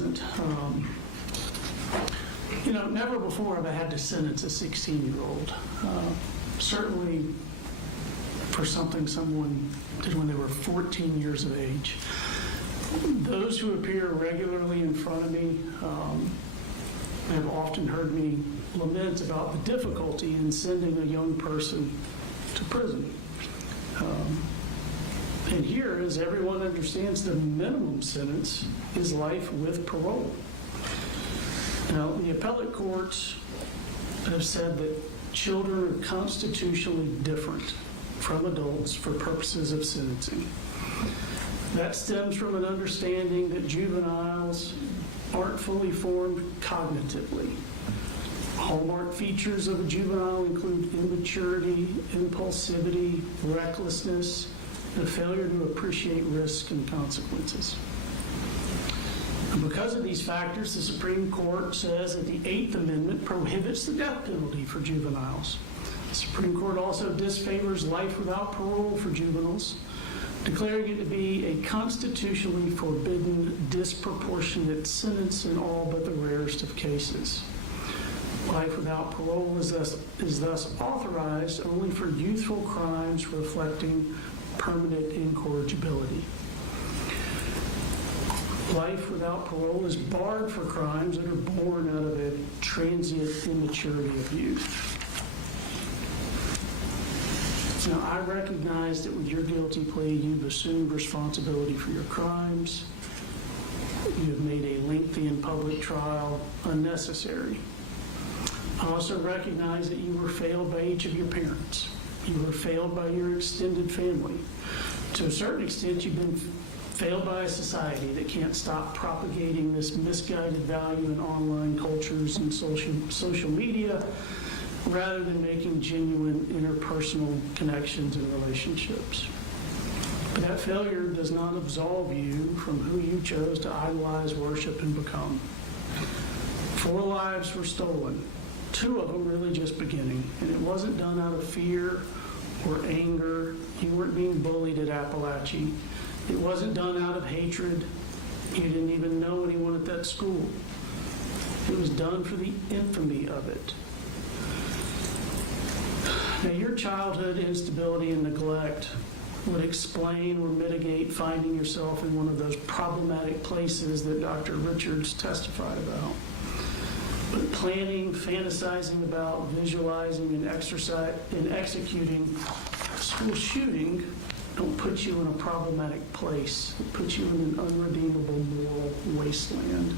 present. Never before have I had to sentence a 16-year-old. Certainly for something someone did when they were 14 years of age. Those who appear regularly in front of me have often heard me lament about the difficulty in sending a young person to prison. And here, as everyone understands, the minimum sentence is life with parole. Now, the appellate courts have said that children are constitutionally different from adults for purposes of sentencing. That stems from an understanding that juveniles aren't fully formed cognitively. Hallmark features of a juvenile include immaturity, impulsivity, recklessness, and a failure to appreciate risk and consequences. And because of these factors, the Supreme Court says that the Eighth Amendment prohibits the death penalty for juveniles. The Supreme Court also disfavors life without parole for juveniles, declaring it to be a constitutionally forbidden, disproportionate sentence in all but the rarest of cases. Life without parole is thus authorized only for youthful crimes reflecting permanent incorrigibility. Life without parole is barred for crimes that are born out of a transient immaturity of youth. Now, I recognize that with your guilty plea, you've assumed responsibility for your crimes. You have made a lengthy and public trial unnecessary. I also recognize that you were failed by each of your parents. You were failed by your extended family. To a certain extent, you've been failed by a society that can't stop propagating this misguided value in online cultures and social media, rather than making genuine interpersonal connections and relationships. But that failure does not absolve you from who you chose to idolize, worship, and become. 4 lives were stolen, 2 of them really just beginning, and it wasn't done out of fear or anger. You weren't being bullied at Apalachee. It wasn't done out of hatred. You didn't even know anyone at that school. It was done for the infamy of it. Now, your childhood instability and neglect would explain or mitigate finding yourself in one of those problematic places that Dr. Richards testified about. But planning, fantasizing about, visualizing, and executing school shooting don't put you in a problematic place. It puts you in an unredeemable moral wasteland.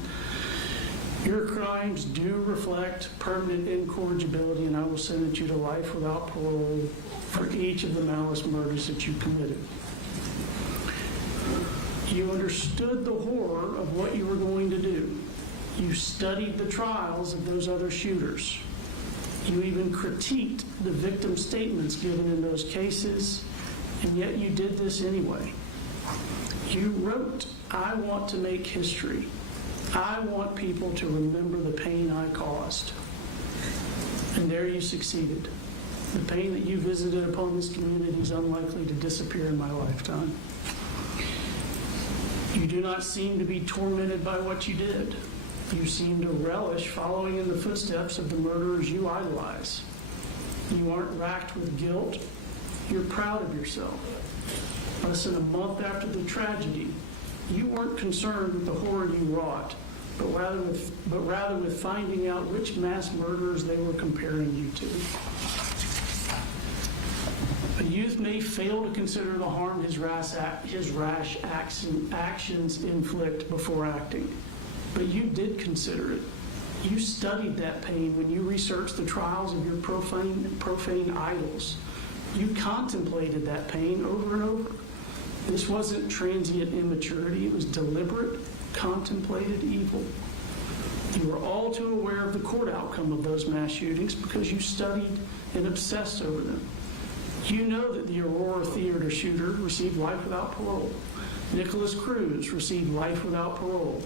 Your crimes do reflect permanent incorrigibility, and I will sentence you to life without parole for each of the malice murders that you committed. You understood the horror of what you were going to do. You studied the trials of those other shooters. You even critiqued the victim statements given in those cases, and yet you did this anyway. You wrote, "I want to make history. I want people to remember the pain I caused." And there you succeeded. The pain that you visited upon this community is unlikely to disappear in my lifetime. You do not seem to be tormented by what you did. You seem to relish following in the footsteps of the murderers you idolize. You aren't racked with guilt. You're proud of yourself. Less than a month after the tragedy, you weren't concerned with the horror you wrought, but rather with finding out which mass murderers they were comparing you to. A youth may fail to consider the harm his rash actions inflict before acting, but you did consider it. You studied that pain when you researched the trials of your profane idols. You contemplated that pain over and over. This wasn't transient immaturity. It was deliberate, contemplated evil. You were all too aware of the court outcome of those mass shootings because you studied and obsessed over them. You know that the Aurora Theater shooter received life without parole. Nicholas Cruz received life without parole.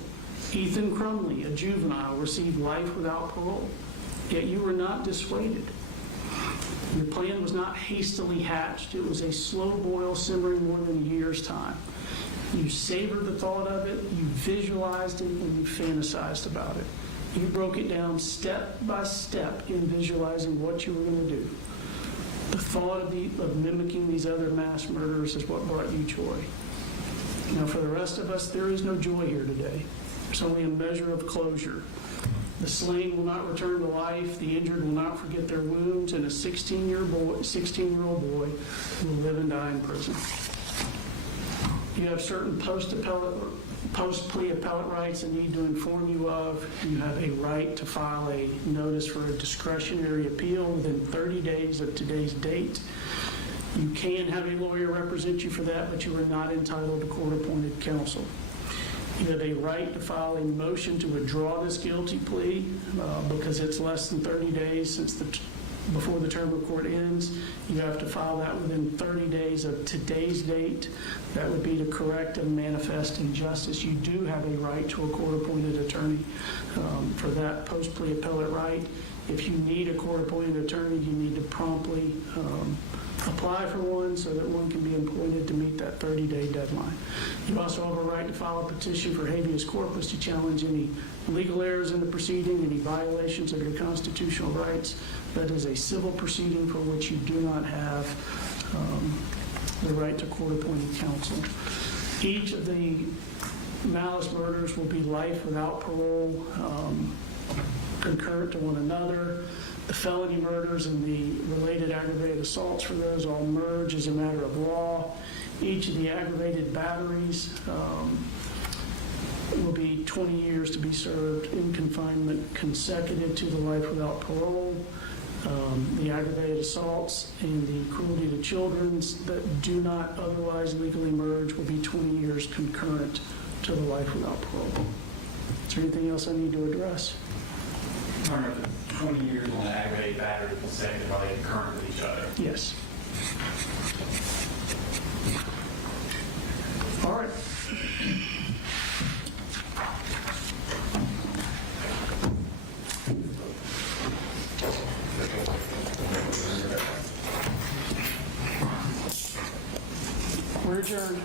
Ethan Crumley, a juvenile, received life without parole. Yet you were not dissuaded. Your plan was not hastily hatched. It was a slow boil simmering more than a year's time. You savored the thought of it, you visualized it, and you fantasized about it. You broke it down step by step in visualizing what you were going to do. The thought of mimicking these other mass murders is what brought you joy. Now, for the rest of us, there is no joy here today. There's only a measure of closure. The slain will not return to life, the injured will not forget their wounds, and a 16-year-old boy will live and die in prison. You have certain post-plea appellate rights I need to inform you of. You have a right to file a notice for a discretionary appeal within 30 days of today's date. You can have a lawyer represent you for that, but you are not entitled to court-appointed counsel. You have a right to file a motion to withdraw this guilty plea because it's less than 30 days before the term of court ends. You have to file that within 30 days of today's date. That would be to correct and manifest injustice. You do have a right to a court-appointed attorney for that post-plea appellate right. If you need a court-appointed attorney, you need to promptly apply for one so that one can be appointed to meet that 30-day deadline. You also have a right to file a petition for habeas corpus to challenge any legal errors in the proceeding, any violations of your constitutional rights. That is a civil proceeding for which you do not have the right to court-appointed counsel. Each of the malice murders will be life without parole, concurrent to one another. The felony murders and the related aggravated assaults for those all merge as a matter of law. Each of the aggravated batteries will be 20 years to be served in confinement consecutive to the life without parole. The aggravated assaults and the cruelty to children that do not otherwise legally merge will be 20 years concurrent to the life without parole. Is there anything else I need to address? 20 years on the aggravated battery consecutive, are they concurrent with each other? Yes. All right. We're adjourned.